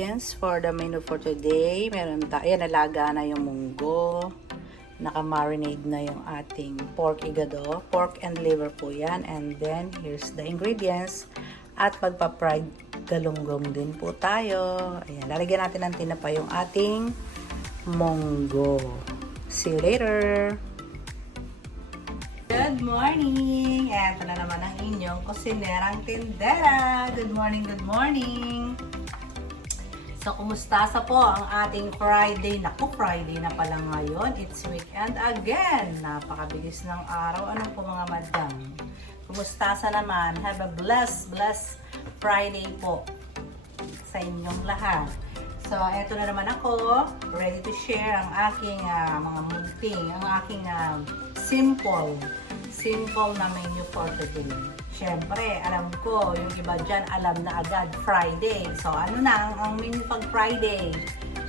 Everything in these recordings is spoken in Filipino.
ingredients for the menu for today. Meron ayan, nalaga na yung munggo. Naka-marinate na yung ating pork igado. Pork and liver po yan. And then, here's the ingredients. At magpa-fried galunggong din po tayo. Ayan, lalagyan natin ng tinapa yung ating munggo. See you later! Good morning! Eto na naman ang inyong kusinerang tindera. Good morning, good morning! So, kumusta sa po ang ating Friday? Naku, Friday na pala ngayon. It's weekend again. Napakabilis ng araw. Ano po mga madam? Kumusta sa naman? Have a blessed Friday po sa inyong lahat. So, eto na naman ako. Ready to share ang aking mga munting, ang aking simple na menu for today. Siyempre, alam ko, yung iba dyan alam na agad, Friday. So, ano na ang menu pag Friday?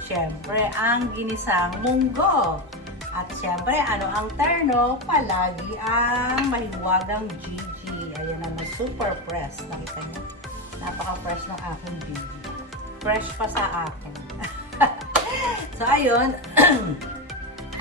Siyempre, ang ginisang munggo. At siyempre, ano ang terno? Palagi ang mahiwagang Gigi. Ayan na, super fresh. Nakita niyo? Napaka-fresh ng aking Gigi. Fresh pa sa akin. So, ayun.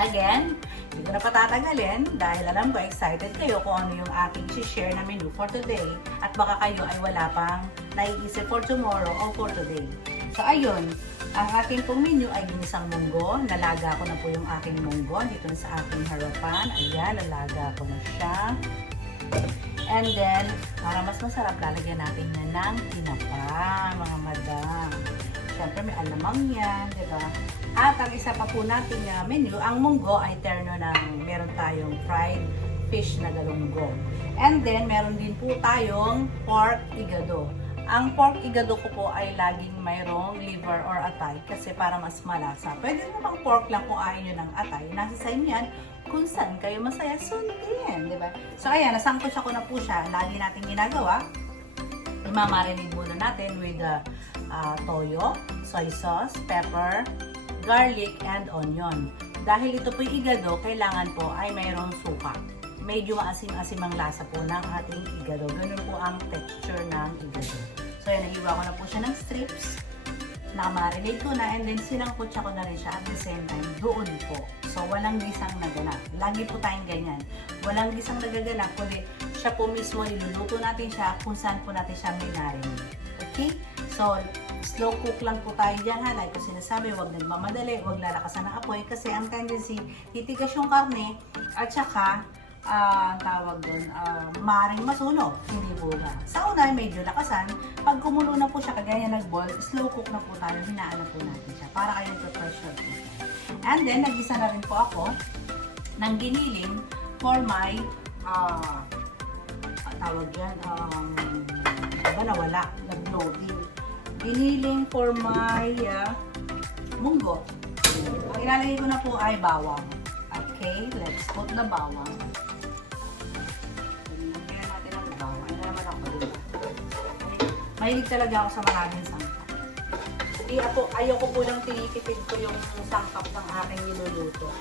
Again, hindi ko na patatagalin dahil alam ko excited kayo kung ano yung aking share na menu for today at baka kayo ay wala pang naiisip for tomorrow o for today. So ayun, ang aking pong menu ay ginisang munggo. Nalaga ko na po yung aking munggo dito na sa aking harapan. Ayan, nalaga ko na siya. And then, para mas masarap, lalagyan natin na ng tinapa, mga madam. Siyempre, may alamang yan, di ba? At ang isa pa po nating menu, ang munggo ay terno ng meron tayong fried fish na galunggong. And then, meron din po tayong pork igado. Ang pork igado ko po ay laging mayroong liver or atay kasi para mas malasa. Pwede namang pork lang kung ayaw nyo ng atay. Nasa sa inyo yan kung saan kayo masaya sundin, di ba? So, ayan, nasangkos ako na po siya. Lagi natin ginagawa. Imamarinate muna natin with toyo, soy sauce, pepper, garlic, and onion. Dahil ito po yung igado, kailangan po ay mayroong suka. Medyo maasim-asim ang lasa po ng ating igado. Ganun po ang texture ng igado. So, yan, nahiwa ko na po siya ng strips. Nakamarinate ko na, and then sinangkutsa ko na rin siya at the same time doon po. So, walang gisang naganap. Lagi po tayong ganyan. Walang gisang nagaganap, kundi siya po mismo, niluluto natin siya kung saan po natin siya minarinate. Okay? So, slow cook lang po tayo dyan, ha? Like ko sinasabi, huwag nagmamadali, huwag lalakasan ng apoy kasi ang tendency, titigas yung karne at saka, tawag doon, maaaring masunog, hindi buga. Sa una, medyo lakasan. Pag kumulo na po siya, kagaya nag-boil, slow cook na po tayo, hinaan na po natin siya para kayo pressure po. And then, nag-isa na rin po ako ng giniling for my, tawag yan, nawala, nag-loading. Giniling for my munggo. Ang ilalagay ko na po ay bawang. Okay, let's put the bawang. Lagyan natin ang bawang. Ano naman ako dito? Mahilig talaga ako sa maraming sangkap. Ayoko po nang tinitipid ko yung sangkap ng aking niluluto.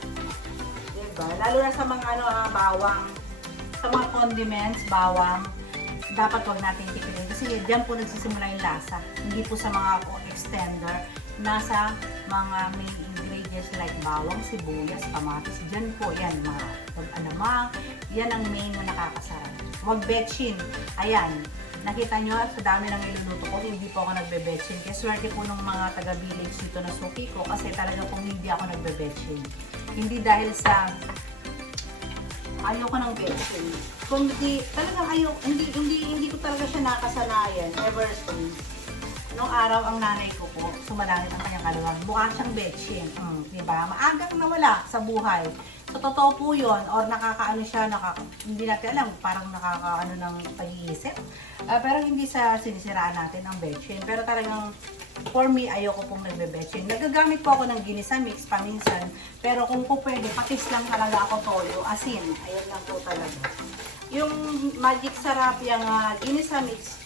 Diba? Lalo na sa mga bawang, sa mga condiments, bawang, dapat wag natin tipidin kasi diyan po nagsisimula yung lasa. Hindi po sa mga extender, nasa mga main ingredients like bawang, sibuyas, kamatis. Diyan po yan, mga pag-alamang, yan ang main na nakakasarap. Wag betchin. Ayan, nakita nyo sa dami ng iluluto ko, hindi po ako nagbe-betchin. Kaya swerte po ng mga taga-village dito na suki ko kasi talaga pong hindi ako nagbe-betchin. Hindi dahil sa ayoko ng betchin. Kundi talagang hindi ko talaga siya nakasanayan ever since. Noong araw ang nanay ko po, sumalangit ang kanyang kalawang. Mukha siyang betchin. Diba? Maagang nawala sa buhay. So, totoo po yun. Or nakakaano siya, hindi natin alam, parang nakakaano ng pag-iisip. Pero hindi sa sinisiraan natin ang betchin. Pero talagang, for me, ayoko pong nagbe-betchin. Nagagamit po ako ng ginisa mix paminsan. Pero kung po pwede, patis lang talaga ako toyo. Asin. Ayan lang po talaga. Yung magic sarap, yung ginisa mix,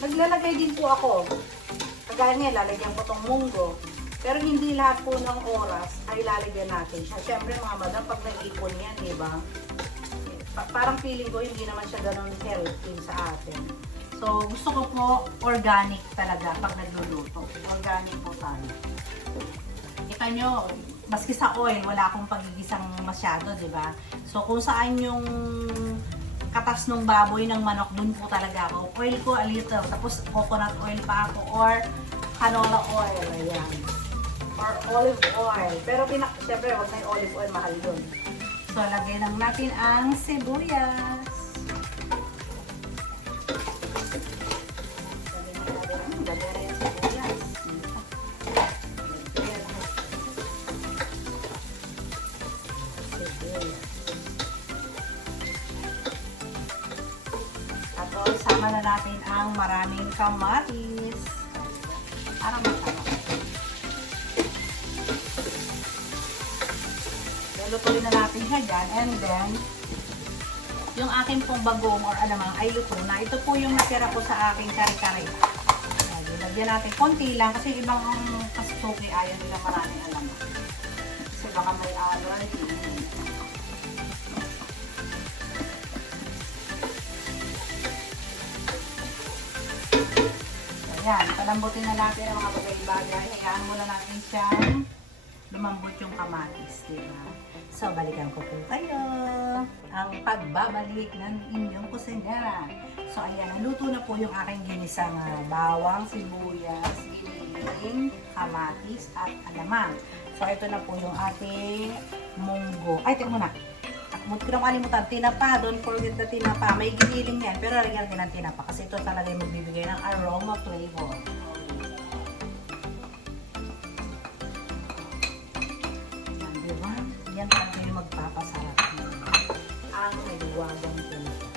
naglalagay din po ako. Kagaya niya, lalagyan ko tong munggo. Pero hindi lahat po ng oras ay lalagyan natin siya. Siyempre mga madam, pag nag-ipon yan, di ba? Parang feeling ko hindi naman siya ganun healthy sa atin. So, gusto ko po organic talaga pag nagluluto. Organic po tayo. Kita nyo, maski sa oil, wala akong pagigisang masyado, di ba? So, kung saan yung katas ng baboy ng manok, dun po talaga ako. Oil ko a little, tapos coconut oil pa ako, or canola oil, ayan. Or olive oil. Pero syempre, wag na yung olive oil, mahal yun. So, lagay lang natin ang sibuyas. Tapos, sama na natin ang maraming kamatis. Para masarap. Lutuin na natin siya dyan. And then, yung aking pong bagong or alamang ay luto na. Ito po yung natira ko sa aking kare-kare. Lagyan natin konti lang kasi ibang kasuki ayaw nila maraming alamang. Kasi baka may allergy. Ayan, palambutin na natin ang mga bagay-bagay. Hayaan muna natin siyang lumambot yung kamatis, diba? So, balikan ko po kayo. Ang pagbabalik ng inyong kusina. So, ayan, naluto na po yung aking ginisang bawang, sibuyas, giling, kamatis, at alamang. So, ito na po yung ating munggo. Ay, tingnan muna. Takmut ko na kalimutan. Tinapa. Don't forget the tinapa. May giniling yan. Pero lagyan natin ng tinapa. Kasi ito talaga yung magbibigay ng aroma flavor. Yan, diba? Yan talaga yung magpapasarap. Ang naliwagang tinapa.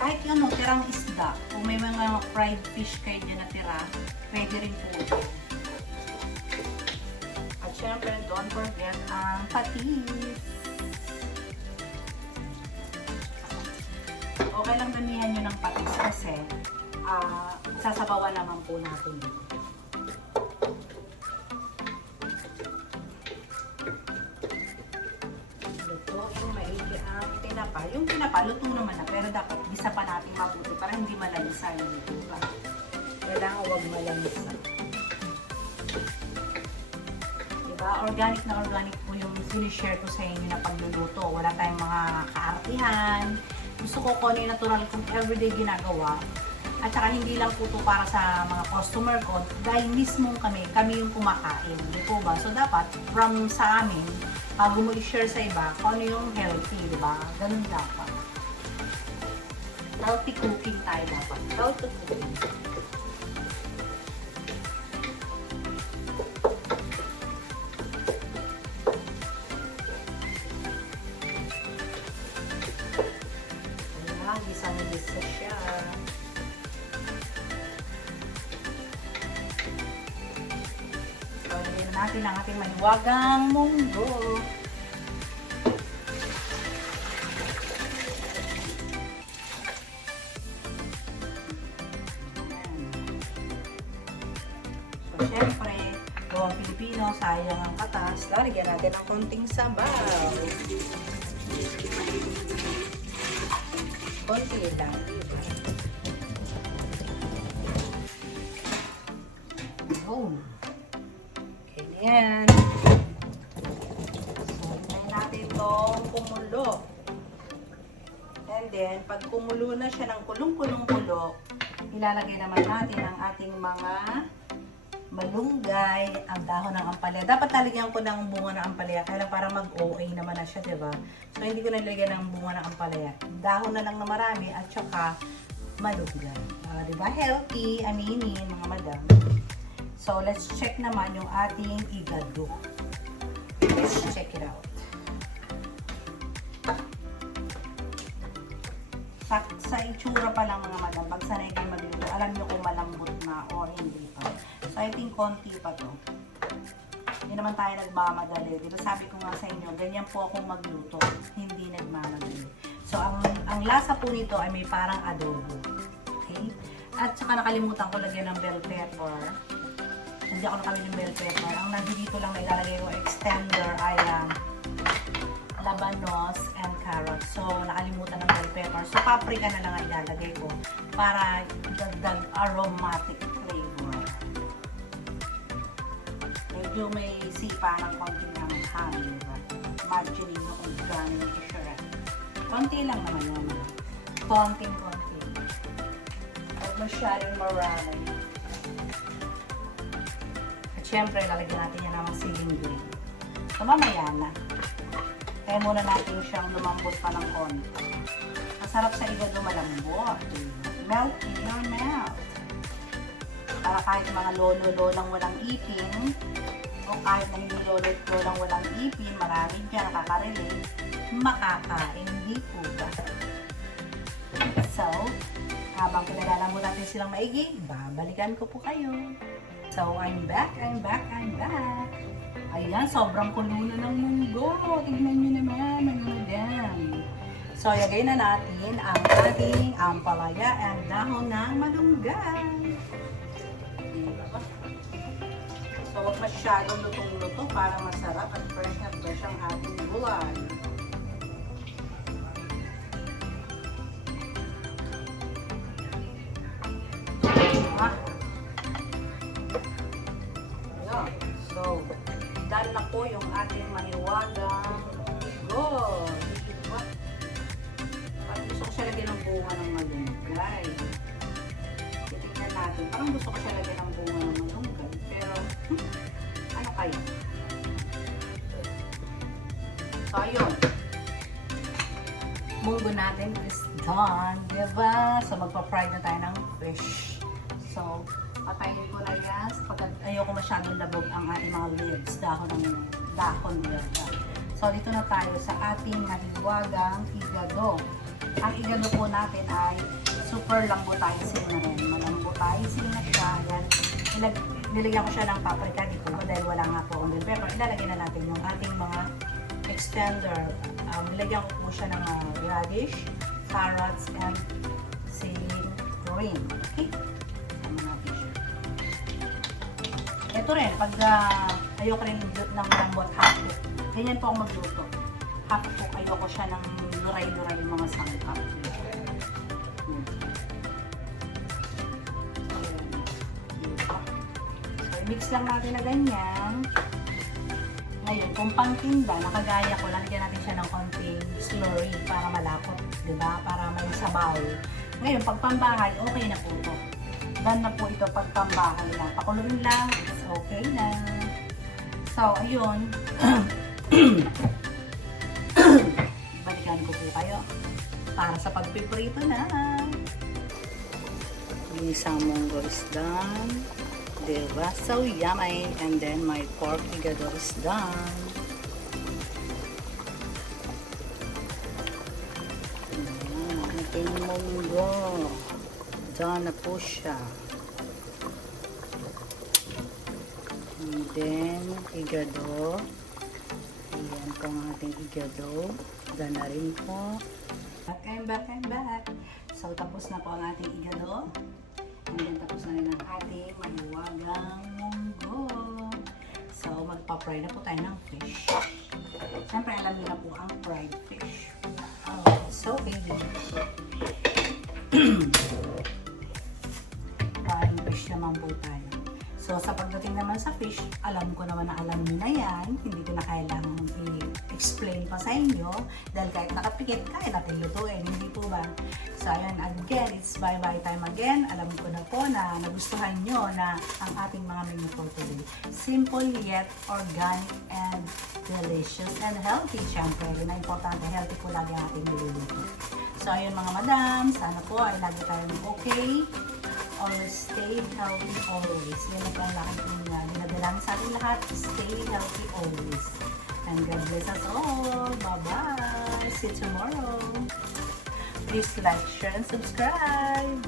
Kahit ano, tirang isda. Kung may mga fried fish kayo dyan na tira, pwede rin po ito. Siyempre, don't forget ang patis. Okay lang damihan nyo ng patis kasi sasabawan naman po natin. Lutuin maigi ang tinapa. Yung tinapa, luto naman na, pero dapat gisa pa natin mabuti para hindi malanisa yung luto. Kailangan huwag malanisa. Organic na organic po yung sinishare ko sa inyo na pagluluto. Wala tayong mga kaartihan. Gusto ko kung ano yung natural kong everyday ginagawa. At saka hindi lang po ito para sa mga customer ko. Dahil mismo kami yung kumakain. Di po ba? So dapat from sa amin, bago mo i-share sa iba, kung ano yung healthy, di ba? Ganun dapat. Healthy cooking tayo dapat. Healthy cooking. Isang-isa siya. So, lagyan natin ang ating maliwagang munggo. So, syempre, gawang Pilipino, sayang ang katas. Lalagyan natin ng konting sabaw. Konti lang. Oh. Okay, yan. So, hintayin natin itong kumulo. And then, pag kumulo na siya ng kulong-kulong-kulo, ilalagay naman natin ang ating mga malunggay, ang dahon ng ampalaya. Dapat lalagyan ko ng bunga ng ampalaya, kaya para mag-OA naman na siya, diba? So, hindi ko nalagyan ng bunga ng ampalaya. Dahon na lang na marami at saka malunggay. Diba? Healthy, aminin, mga madam. So, let's check naman yung ating igado. Let's check it out. Sa itsura pa lang mga madam, pag sanay kayo magluluto, alam nyo kung malambot na o hindi pa. So, I think konti pa to. Hindi naman tayo nagmamadali. Diba sabi ko nga sa inyo, ganyan po akong magluto. Hindi nagmamadali. So, ang lasa po nito ay may parang adobo. Okay? At saka nakalimutan ko lagyan ng bell pepper. Hindi ako nakamili ng bell pepper. Ang nandito lang na ilalagay ko extender ay labanos and carrots. So, nakalimutan ng bell pepper. So, paprika na lang ang ilalagay ko para dagdag aromatic flavor. Medyo may sipa ng konti ng hangin. Imagine nyo kung gano'n yung isura. Konti lang naman yun. Konting-konti. Huwag masyadong marami. At syempre, lalagyan natin yan ng siling green. So, mamaya na. Kaya muna natin siyang lumambot pa ng konti. Masarap sa iba lumalambot. Melt in your mouth. Para kahit mga lolo-lolang walang ipin, o kahit na hindi lolo-lolang walang ipin, marami dyan nakaka-relate, makakain, hindi po ba? So, habang pinaglalambot natin silang maigi, babalikan ko po kayo. So, I'm back. Ayan, sobrang kulo na ng munggo. Tignan nyo naman, nagmamadan. So, ilagay na natin ang ating ampalaya and dahon ng malunggay. So, huwag masyadong lutong-luto para masarap at fresh na fresh ang ating gulay. So, dahil na po yung ating mahiwagang munggo. Diba? Parang gusto ko siya lagyan ng bunga ng malunggay. Titignan natin. Parang gusto ko siya lagyan ng bunga ng malunggay. Pero, ano kayo? So, ayun. Munggo natin is done. Diba? So, magpa-fry na tayo ng fish. So, patayin ko na yan sapagkat ayoko masyadong labog ang ating mga leaves, dahon nila. So, dito na tayo sa ating nahiwagang igado. Ang igado po natin ay super lambutayin na rin. Malambutayin na siya. Ayan. Nilagyan ko siya ng paprika dito dahil wala nga po onion pepper. Ilalagay na natin yung ating mga extender. Nilagyan ko po siya ng radish, carrots, and celery green. Okay? Ito rin, pag ayoko rin ng lambot, half cook. Ganyan po ako magluto. Half cook, ayoko siya ng luray-luray yung mga sangkap. So, i-mix lang natin na ganyan. Ngayon, kung pangtinda, nakagaya ko, lalagyan natin siya ng konting slurry para malapot, diba? Para may sabaw. Ngayon, pag pambahay, okay na po ito. Done na po ito pag pambahay lang. Pakuluin lang, it's okay na. So, ayun. Balikan ko po kayo para sa pagpiprito na. Yung isang munggo is done. Diba? So yummy. And then my pork igado is done. Ayan, ating munggo. Done na po siya. And then, igado. Ayan po ang ating igado. Done na rin po. Back. So, tapos na po ang ating igado. And then, tapos na rin ang ating mahiwagang munggo. So, magpa-fry na po tayo ng fish. Siyempre, alam niyo na po ang fried fish. Oh, so baby. Fried fish naman po tayo. So, sa pagdating naman sa fish, alam ko naman na alam niyo na yan. Hindi ko na kailangan i-explain pa sa inyo. Dahil kahit nakapikit, kaya natin lutuin. Hindi po ba? So, ayan, again, it's bye-bye time again. Alam ko na po na nagustuhan nyo na ang ating mga menu for today. Simple yet organic and delicious and healthy. Siyempre, yun na importante. Healthy po lagi ang ating niluluto. So, ayun mga madam, sana po ay lagi tayong okay. Always stay healthy always. Yan ang laki po nga. Dinadalangin sa ating lahat. Stay healthy always. And God bless us all. Bye-bye. See you tomorrow. Please like, share, and subscribe.